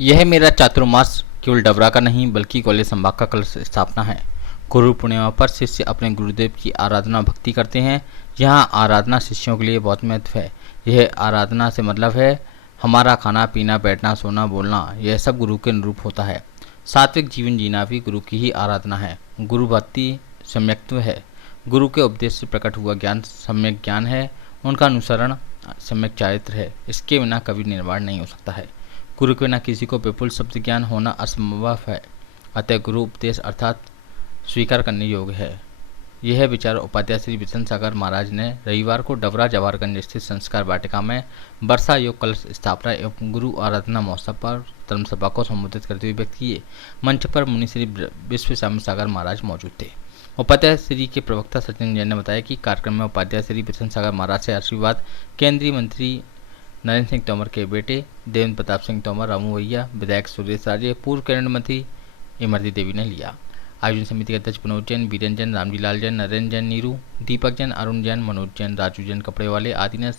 यह मेरा चातुर्मास केवल डबरा का नहीं बल्कि ग्वालियर संभाग का कलश स्थापना है। गुरु पूर्णिमा पर शिष्य अपने गुरुदेव की आराधना भक्ति करते हैं। यहाँ आराधना शिष्यों के लिए बहुत महत्व है। यह आराधना से मतलब है हमारा खाना पीना बैठना सोना बोलना, यह सब गुरु के अनुरूप होता है। सात्विक जीवन जीना भी गुरु की ही आराधना है। गुरु भक्ति सम्यक्त्व है। गुरु के उपदेश से प्रकट हुआ ज्ञान सम्यक ज्ञान है। उनका अनुसरण सम्यक चारित्र है। इसके बिना कभी निर्माण नहीं हो सकता है। गुरु के बिना किसी को विपुल शब्द ज्ञान होना असंभव है। अतः गुरु उपदेश अर्थात स्वीकार करने योग्य है। यह विचार उपाध्याय श्री बिशन सागर महाराज ने रविवार को डबरा जवाहरगंज स्थित संस्कार वाटिका में वर्षा योग कलश स्थापना एवं गुरु आराधना महोत्सव पर धर्मसभा को संबोधित करते हुए व्यक्त किए। मंच पर मुनि श्री विश्व स्वामी सागर महाराज मौजूद थे। उपाध्याय श्री के प्रवक्ता सचिन जैन ने बताया कि कार्यक्रम में उपाध्याय श्री बिशन सागर महाराज से आशीर्वाद केंद्रीय मंत्री नरेंद्र सिंह तोमर के बेटे देवेंद्र प्रताप सिंह तोमर, रामू भैया, विधायक सुरेश राजे, पूर्व कैबिनेट मंत्री इमरती देवी ने लिया। आयोजन समिति के अध्यक्ष मनोज जैन, बीरेन जैन, रामजी लाल जैन, नरेंद्र जैन, नीरू, दीपक जैन, अरुण जैन, मनोज जैन, राजू जैन, कपड़े वाले आदि ने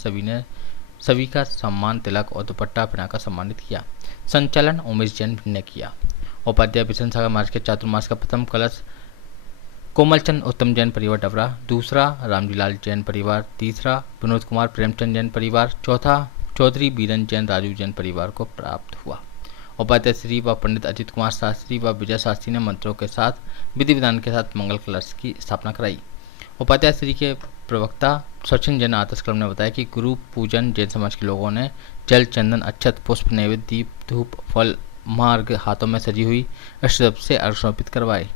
सभी का सम्मान तिलक और दुपट्टा पहनाकर सम्मानित किया। संचालन उमेश जैन ने किया। उपाध्याय बिशन सागर महाराज के चातुर्मास का प्रथम कलश कोमलचंद उत्तम जैन परिवार डबरा, दूसरा रामजीलाल जैन परिवार, तीसरा विनोद कुमार प्रेमचंद जैन परिवार, चौथा चौधरी बीरन जैन राजू जैन परिवार को प्राप्त हुआ। उपाध्याय श्री व पंडित अजित कुमार शास्त्री व विजय शास्त्री ने मंत्रों के साथ विधि विधान के साथ मंगल कलश की स्थापना कराई। उपाध्याय श्री के प्रवक्ता सचिन जैन आदर्श क्लब ने बताया कि गुरु पूजन जैन समाज के लोगों ने जल चंदन अक्षत पुष्प नैवेद्य दीप धूप फल मार्ग हाथों में सजी हुई अष्टदीप से अर्घ समर्पित करवाए।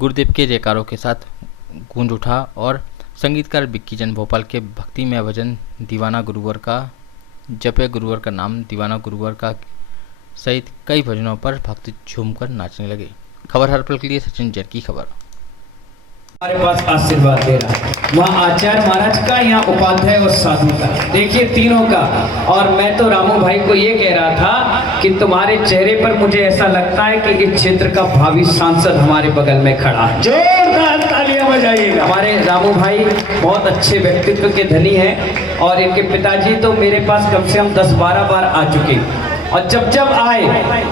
गुरुदेव के जयकारों के साथ गूंज उठा और संगीतकार बिक्की जैन भोपाल के भक्ति में भजन दीवाना गुरुवर का जपे गुरुवर का नाम दीवाना गुरुवर का सहित कई भजनों पर भक्त झूमकर नाचने लगे। खबर हर पल के लिए सचिन जैन की खबर। हमारे पास आशीर्वाद दे रहा है वहाँ आचार्य महाराज का, यहाँ उपाध्याय और साधु का, देखिए तीनों का। और मैं तो रामू भाई को ये कह रहा था कि तुम्हारे चेहरे पर मुझे ऐसा लगता है कि इस क्षेत्र का भावी सांसद हमारे बगल में खड़ा है। जोरदार तालियां बजाइएगा। हमारे रामू भाई बहुत अच्छे व्यक्तित्व के धनी हैं और इनके पिताजी तो मेरे पास कम से कम 10-12 बार आ चुके और जब जब आए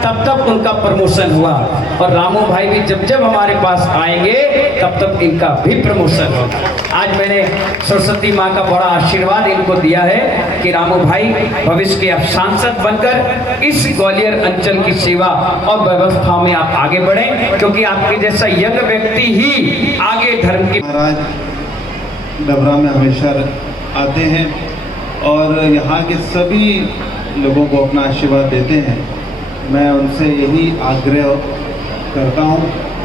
तब तब उनका प्रमोशन हुआ और रामू भाई भी जब जब हमारे पास आएंगे तब तब इनका भी प्रमोशन होगा। आज मैंने सरस्वती माँ का बड़ा आशीर्वाद इनको दिया है कि रामू भाई भविष्य के अब सांसद बनकर इस ग्वालियर अंचल की सेवा और व्यवस्था में आप आगे बढ़ें, क्योंकि आपके जैसा यंग व्यक्ति ही आगे धर्म की। महाराज डबरा में हमेशा आते हैं और यहाँ के सभी लोगों को अपना आशीर्वाद देते हैं। मैं उनसे यही आग्रह करता हूँ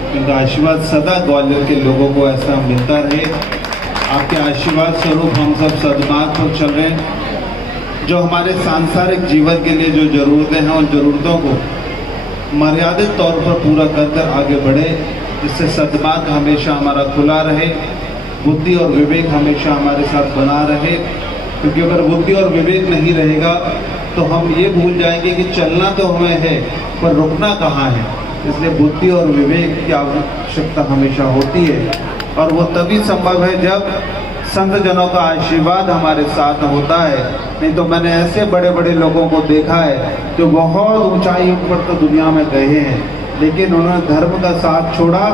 कि उनका आशीर्वाद सदा ग्वालियर के लोगों को ऐसा मिलता रहे। आपके आशीर्वाद स्वरूप हम सब सद्मार्ग पर चल रहे हैं। जो हमारे सांसारिक जीवन के लिए जो ज़रूरतें हैं उन ज़रूरतों को मर्यादित तौर पर पूरा कर कर आगे बढ़े, जिससे सद्मार्ग हमेशा हमारा खुला रहे, बुद्धि और विवेक हमेशा हमारे साथ बना रहे। क्योंकि अगर बुद्धि और विवेक नहीं रहेगा तो हम ये भूल जाएंगे कि चलना तो हमें है पर रुकना कहाँ है। इसलिए बुद्धि और विवेक की आवश्यकता हमेशा होती है और वो तभी संभव है जब संत जनों का आशीर्वाद हमारे साथ होता है। नहीं तो मैंने ऐसे बड़े बड़े लोगों को देखा है जो बहुत ऊंचाई पर तो दुनिया में गए हैं, लेकिन उन्होंने धर्म का साथ छोड़ा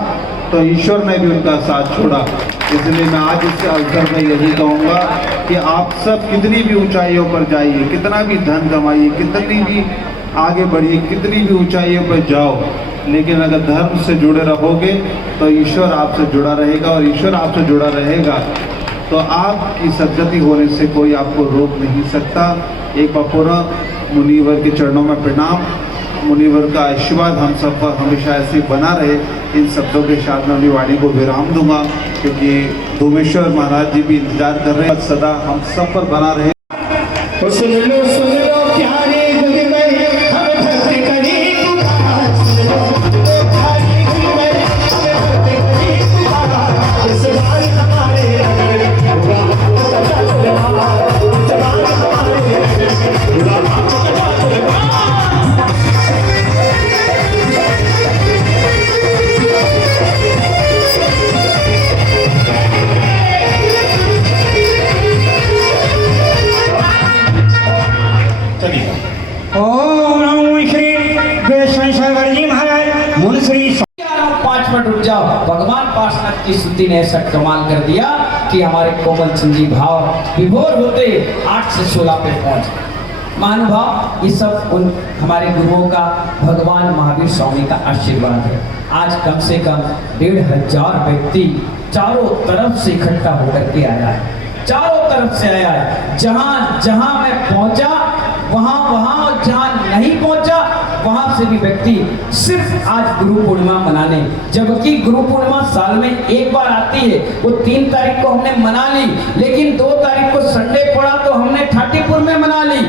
तो ईश्वर ने भी उनका साथ छोड़ा। इसलिए मैं आज इस अवसर में यही कहूँगा कि आप सब कितनी भी ऊंचाइयों पर जाइए, कितना भी धन कमाइए, कितनी भी आगे बढ़िए, कितनी भी ऊंचाइयों पर जाओ, लेकिन अगर धर्म से जुड़े रहोगे तो ईश्वर आपसे जुड़ा रहेगा और ईश्वर आपसे जुड़ा रहेगा तो आपकी सद्गति होने से कोई आपको रोक नहीं सकता। एक बार पुनः मुनिवर के चरणों में प्रणाम। मुनिवर का आशीर्वाद हम सब पर हमेशा ऐसे बना रहे। इन शब्दों के साथ मैं अपनी वाणी को विराम दूंगा, क्योंकि धूमेश्वर महाराज जी भी इंतजार कर रहे हैं। सदा हम सब पर बना रहे। सुन लो प्यारे रामेश्वर जी महाराज मुनश्री 5 मिनट रुक जाओ। भगवान पार्षद की स्तुति ने ऐसा कमाल कर दिया कि हमारे कोमल चंद जी भाव विभोर होते 8 से 16 पे पहुंचे। महानुभाव, ये सब उन हमारे गुरुओं का, भगवान महावीर स्वामी का आशीर्वाद है। आज कम से कम 1500 व्यक्ति चारों तरफ से इकट्ठा होकर के आया है, चारों तरफ से आया है। जहां जहां मैं पहुंचा वहां और जहां नहीं पहुंचा वहां से भी व्यक्ति सिर्फ आज गुरु पूर्णिमा मनाने, जबकि गुरु पूर्णिमा साल में एक बार आती है। वो 3 तारीख को हमने मना ली, लेकिन 2 तारीख को संडे पड़ा तो हमने ठाटीपुर में मना ली,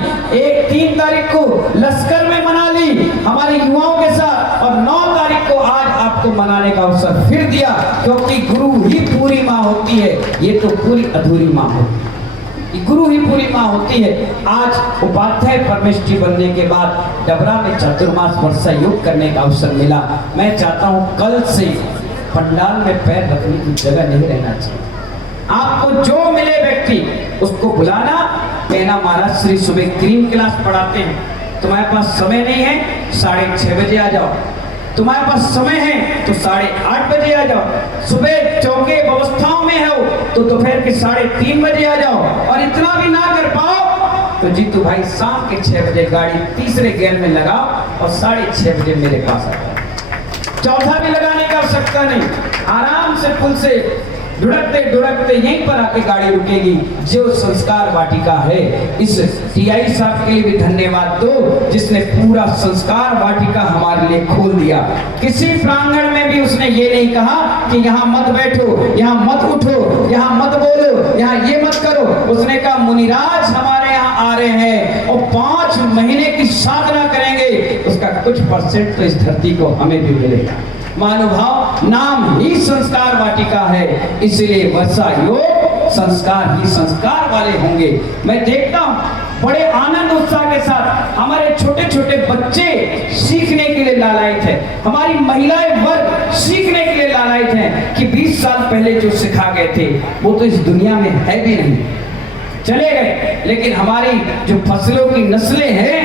3 तारीख को लश्कर में मना ली हमारे युवाओं के साथ, और 9 तारीख को आज आपको मनाने का अवसर फिर दिया, क्योंकि गुरु ही पूरी माँ होती है, ये तो पूरी अधूरी माँ होती है। गुरु ही पूरी माँ होती है। आज उपाध्याय परमेष्ठी बनने के बाद डबरा में चातुर्मास वर्षा योग करने का अवसर मिला। मैं चाहता हूँ कल से पंडाल में पैर रखने की जगह नहीं रहना चाहिए। आपको जो मिले व्यक्ति उसको बुलाना, कहना महाराज श्री सुबह ग्रीन क्लास पढ़ाते हैं, तुम्हारे पास समय नहीं है 6:30 बजे आ जाओ, तुम्हारे पास समय है तो 8:30 बजे आ जाओ, सुबह चौके व्यवस्थाओं में हो तो दोपहर के 3:30 बजे आ जाओ, और इतना भी ना कर पाओ तो जीतू भाई शाम के 6 बजे गाड़ी तीसरे गियर में लगाओ और 6:30 बजे मेरे पास आ जाओ। चौथा भी लगाने का आवश्यकता नहीं, आराम से पुल से ढुड़कते यहीं पर आके गाड़ी रुकेगी। जो संस्कार वाटिका है, इस टीआई साहब के लिए भी धन्यवाद दो, जिसने पूरा संस्कार वाटिका हमारे लिए खोल दिया। किसी प्रांगण में भी उसने ये नहीं कहा कि यहाँ मत बैठो, यहाँ मत उठो, यहाँ मत बोलो, यहाँ ये मत करो। उसने कहा मुनिराज हमारे यहाँ आ रहे हैं और 5 महीने की साधना करेंगे, उसका कुछ % तो इस धरती को हमें भी मिलेगा। महानुभाव, नाम ही संस्कार वाटिका है, इसलिए वर्षा योग संस्कार ही संस्कार वाले होंगे। मैं देखता हूँ बड़े आनंद उत्साह के साथ हमारे छोटे छोटे बच्चे सीखने के लिए लालायित है, हमारी महिलाएं वर्ग सीखने के लिए लालायित हैं कि 20 साल पहले जो सिखा गए थे वो तो इस दुनिया में है भी नहीं, चले गए। लेकिन हमारी जो फसलों की नस्लें हैं